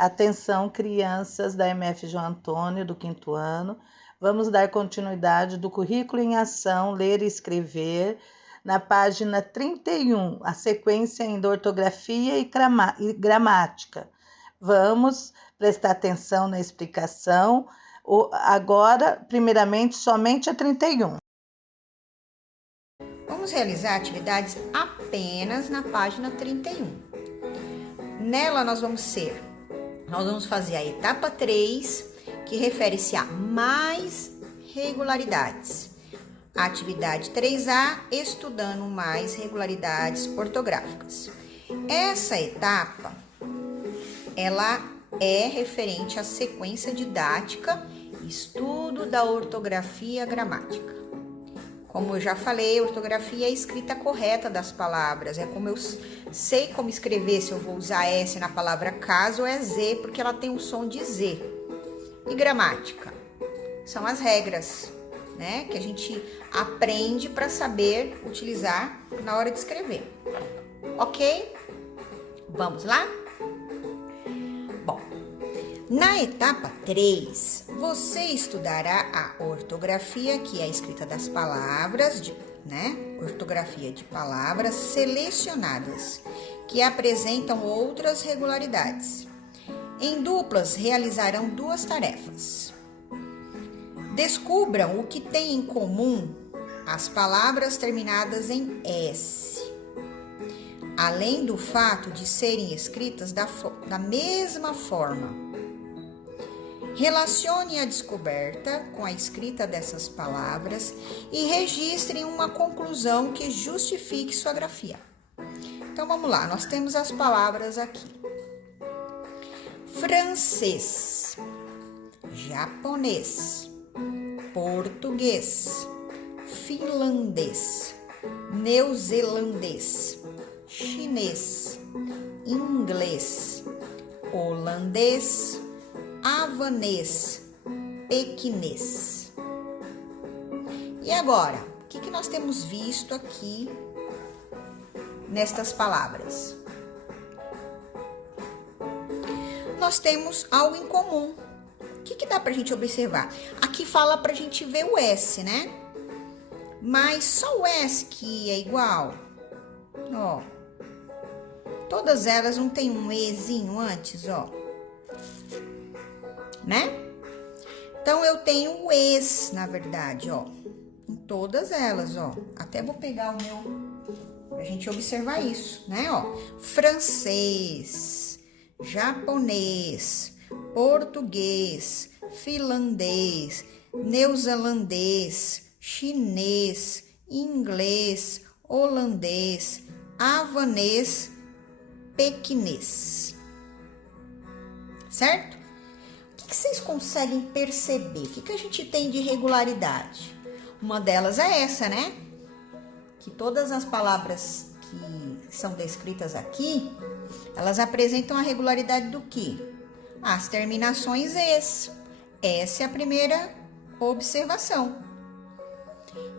Atenção, crianças da MF João Antônio, do 5º ano. Vamos dar continuidade do currículo em ação, ler e escrever, na página 31, a sequência ainda ortografia e gramática. Vamos prestar atenção na explicação. Agora, primeiramente, somente a 31. Vamos realizar atividades apenas na página 31. Nela nós vamos fazer a etapa 3, que refere-se a mais regularidades. A atividade 3A, estudando mais regularidades ortográficas. Essa etapa, ela é referente à sequência didática, estudo da ortografia gramática. Como eu já falei, ortografia é a escrita correta das palavras. É como eu sei como escrever, se eu vou usar S na palavra casa ou é Z, porque ela tem o som de Z. E gramática são as regras, né, que a gente aprende para saber utilizar na hora de escrever. Ok? Vamos lá? Bom, na etapa 3, você estudará a ortografia, que é a escrita das palavras, ortografia de palavras selecionadas, que apresentam outras regularidades. Em duplas, realizarão 2 tarefas. Descubram o que tem em comum as palavras terminadas em S, além do fato de serem escritas da mesma forma. Relacione a descoberta com a escrita dessas palavras e registrem uma conclusão que justifique sua grafia. Então vamos lá, nós temos as palavras aqui. Francês, japonês, português, finlandês, neozelandês, chinês, inglês, holandês, havanês, pequinês. E agora, o que nós temos visto aqui nestas palavras? Nós temos algo em comum. O que dá pra gente observar? Aqui fala pra gente ver o S, né? Mas só o S que é igual. Ó. Todas elas não tem um Ezinho antes, ó. Né? Então, eu tenho o Es, na verdade, ó. Em todas elas, ó. Até vou pegar o meu, pra gente observar isso, né, ó. Francês, japonês, português, finlandês, neozelandês, chinês, inglês, holandês, havanês, pequinês. Certo? O que vocês conseguem perceber? O que a gente tem de regularidade? Uma delas é essa, né? Que todas as palavras que são descritas aqui, elas apresentam a regularidade do quê? As terminações es. Essa é a primeira observação.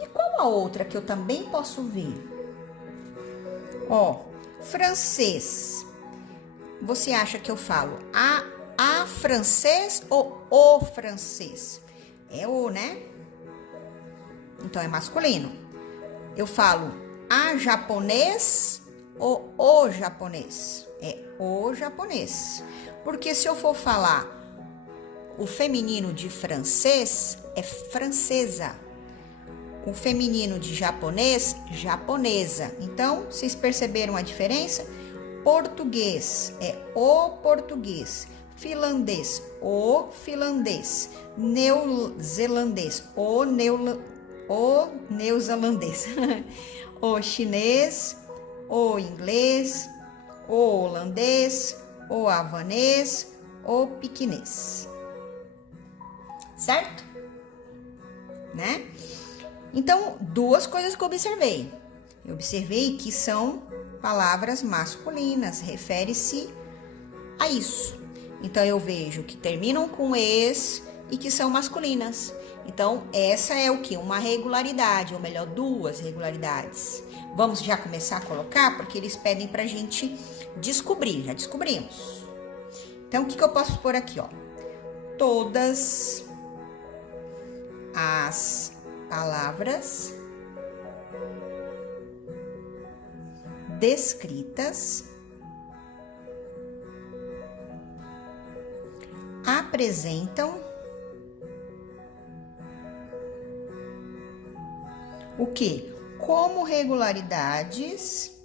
E qual a outra que eu também posso ver? Ó, francês. Você acha que eu falo a francês ou o francês? É o, né? Então, é masculino. Eu falo a japonês ou o japonês? É o japonês. Porque se eu for falar o feminino de francês, é francesa. O feminino de japonês, japonesa. Então, vocês perceberam a diferença? Português é o português. Finlandês, o finlandês. Neozelandês, o neozelandês. O chinês, o inglês, o holandês, o havanês, o pequinês. Certo? Né? Então, 2 coisas que eu observei. Eu observei que são palavras masculinas, refere-se a isso. Então, eu vejo que terminam com es e que são masculinas. Então, essa é o quê? Uma regularidade, ou melhor, 2 regularidades. Vamos já começar a colocar, porque eles pedem pra gente descobrir, já descobrimos. Então, o que eu posso pôr aqui, ó? Todas as palavras descritas apresentam o quê? Como regularidades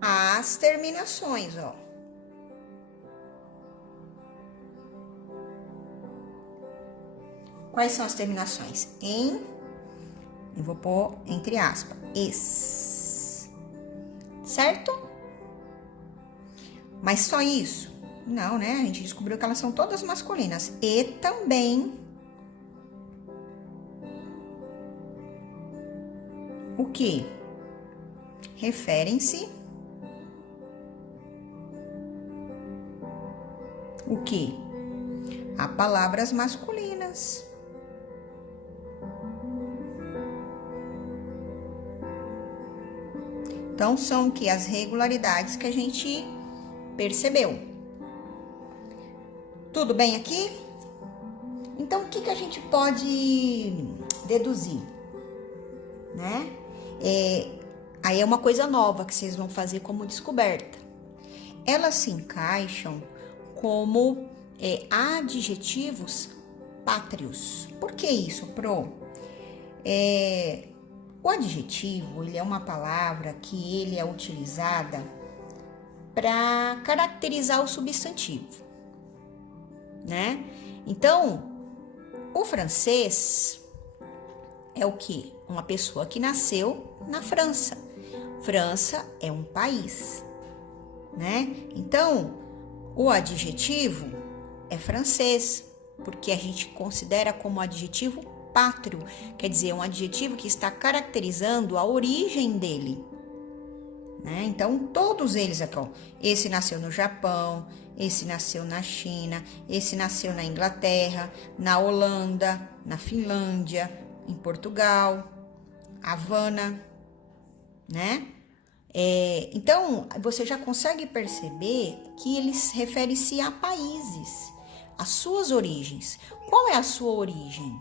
as terminações, ó. Quais são as terminações? Em, eu vou pôr entre aspas, es, certo? Mas só isso? Não, né? A gente descobriu que elas são todas masculinas. E também o que? Referem-se o que? A palavras masculinas. Então, são que as regularidades que a gente percebeu. Tudo bem aqui? Então, o que a gente pode deduzir? Né? Aí é uma coisa nova que vocês vão fazer como descoberta. Elas se encaixam como adjetivos pátrios. Por que isso, Pro? O adjetivo, ele é uma palavra que ele é utilizada para caracterizar o substantivo, né? Então, o francês é o quê? Uma pessoa que nasceu na França. França é um país, né? Então, o adjetivo é francês, porque a gente considera como adjetivo pátrio, quer dizer, um adjetivo que está caracterizando a origem dele, né? Então, todos eles aqui, ó, esse nasceu no Japão, esse nasceu na China, esse nasceu na Inglaterra, na Holanda, na Finlândia, em Portugal, Havana, né? Então, você já consegue perceber que eles referem-se a países, as suas origens. Qual é a sua origem?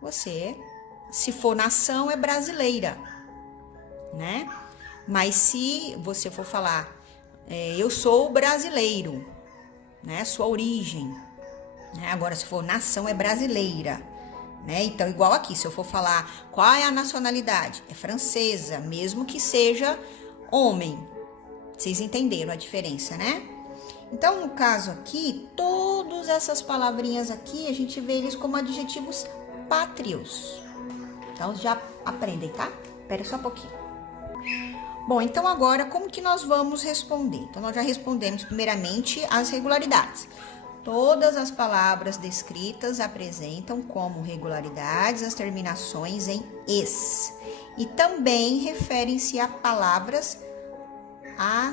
Você, se for nação, é brasileira, né? Mas se você for falar, eu sou brasileiro, né? Sua origem, né? Agora, se for nação, é brasileira, né? Então, igual aqui, se eu for falar qual é a nacionalidade, é francesa, mesmo que seja homem. Vocês entenderam a diferença, né? Então, no caso aqui, todas essas palavrinhas aqui, a gente vê eles como adjetivos pátrios. Então, já aprendem, tá? Espera só um pouquinho. Bom, então agora, como que nós vamos responder? Então, nós já respondemos primeiramente as regularidades. Todas as palavras descritas apresentam como regularidades as terminações em es. E também referem-se a palavras, a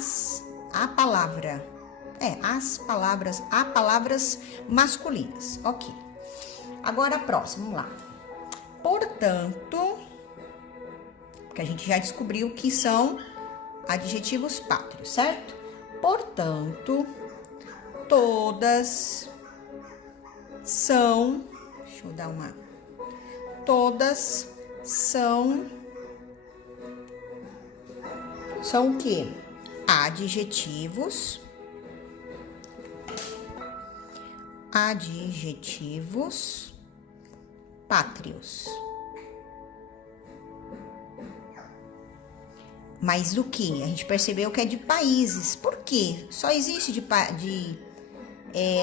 palavras masculinas. Ok. Agora, próximo, vamos lá. Portanto, porque a gente já descobriu que são adjetivos pátrios, certo? Portanto, todas são, todas são o quê? Adjetivos pátrios. Mas o que? A gente percebeu que é de países. Por quê? Só existe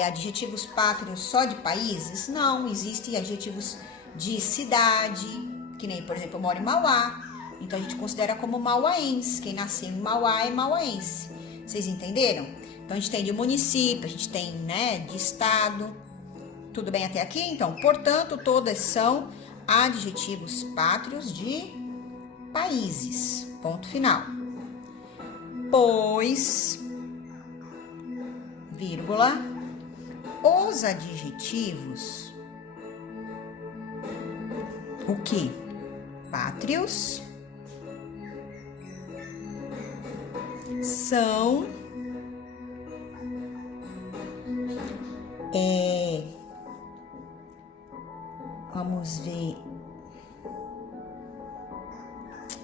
adjetivos pátrios só de países? Não, existem adjetivos de cidade, que nem, por exemplo, eu moro em Mauá. Então, a gente considera como mauaense. Quem nasceu em Mauá é mauaense. Vocês entenderam? Então, a gente tem de município, a gente tem, né, de estado. Tudo bem até aqui? Então, portanto, todas são adjetivos pátrios de países. Ponto final. Pois, vírgula, os adjetivos, o que? Pátrios, são vamos ver,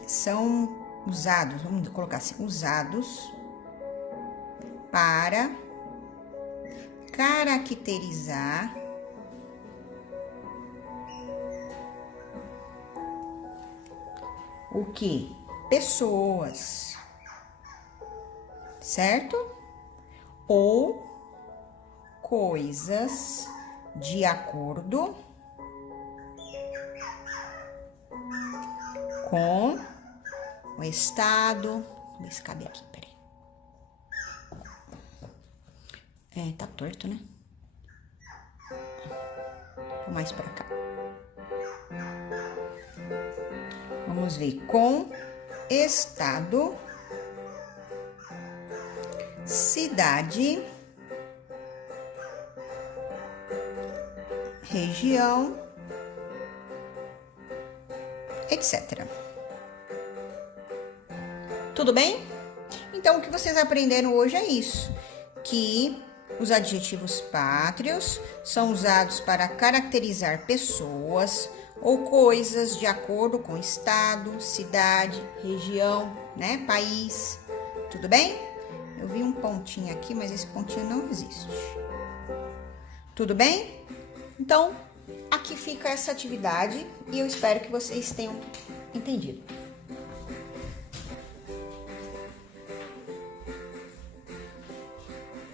são usados, vamos colocar assim, usados para caracterizar o que? Pessoas, certo? Ou coisas de acordo com o estado. Vamos ver se cabe aqui, peraí. Tá torto, né? Vou mais pra cá. Vamos ver, com estado, cidade, região, etc. Tudo bem? Então, o que vocês aprenderam hoje é isso, que os adjetivos pátrios são usados para caracterizar pessoas ou coisas de acordo com estado, cidade, região, né, país. Tudo bem? Eu vi um pontinho aqui, mas esse pontinho não existe. Tudo bem? Então, aqui fica essa atividade e eu espero que vocês tenham entendido.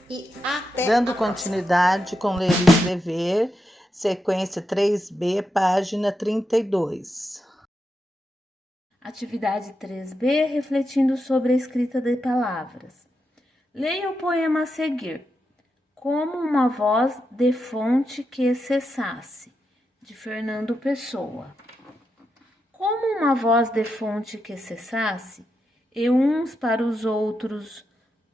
E até Dando continuidade com ler e escrever, sequência 3B, página 32. Atividade 3B, refletindo sobre a escrita de palavras. Leia o poema a seguir. Como uma voz de fonte que cessasse, de Fernando Pessoa. Como uma voz de fonte que cessasse, e uns para os outros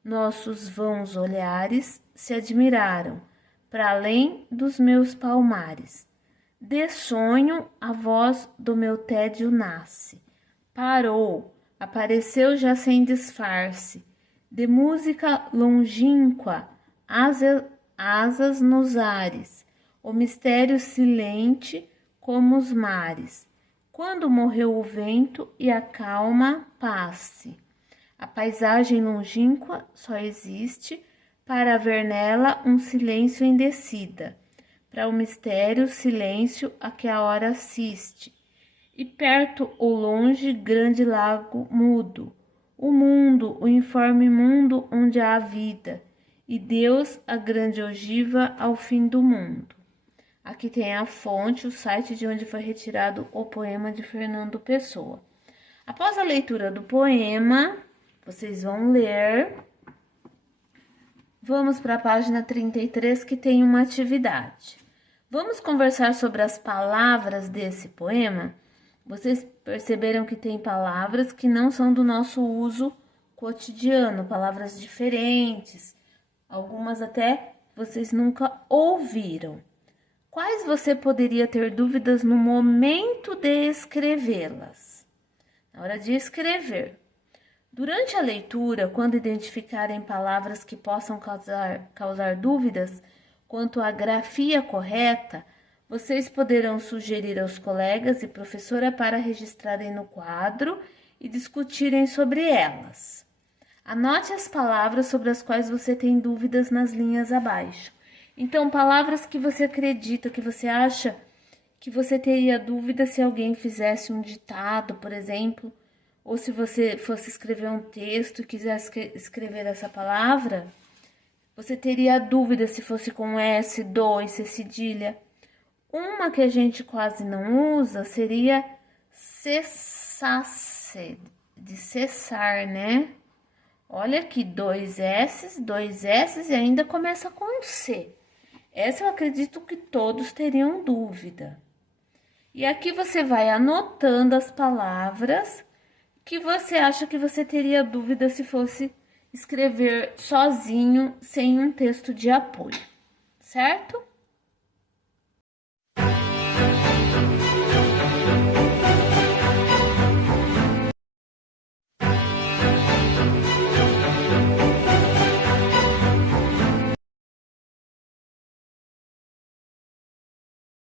nossos vãos olhares se admiraram, para além dos meus palmares. De sonho a voz do meu tédio nasce. Parou, apareceu já sem disfarce, de música longínqua, asas nos ares, o mistério silente como os mares. Quando morreu o vento e a calma passe, a paisagem longínqua só existe para haver nela um silêncio em descida, para o mistério silêncio a que a hora assiste, e perto ou longe grande lago mudo, o mundo, o informe mundo onde há vida, e Deus a grande ogiva ao fim do mundo. Aqui tem a fonte, o site de onde foi retirado o poema de Fernando Pessoa. Após a leitura do poema, vocês vão ler. Vamos para a página 33, que tem uma atividade. Vamos conversar sobre as palavras desse poema. Vocês perceberam que tem palavras que não são do nosso uso cotidiano, palavras diferentes, algumas até vocês nunca ouviram. Quais você poderia ter dúvidas no momento de escrevê-las? Na hora de escrever. Durante a leitura, quando identificarem palavras que possam causar dúvidas quanto à grafia correta, vocês poderão sugerir aos colegas e professora para registrarem no quadro e discutirem sobre elas. Anote as palavras sobre as quais você tem dúvidas nas linhas abaixo. Então, palavras que você acredita, que você acha que você teria dúvida se alguém fizesse um ditado, por exemplo, ou se você fosse escrever um texto e quisesse escrever essa palavra, você teria dúvida se fosse com S, 2, C cedilha. Uma que a gente quase não usa seria cessasse, de cessar, né? Olha aqui, 2 S e ainda começa com um C. Essa eu acredito que todos teriam dúvida. E aqui você vai anotando as palavras que você acha que você teria dúvida se fosse escrever sozinho, sem um texto de apoio, certo?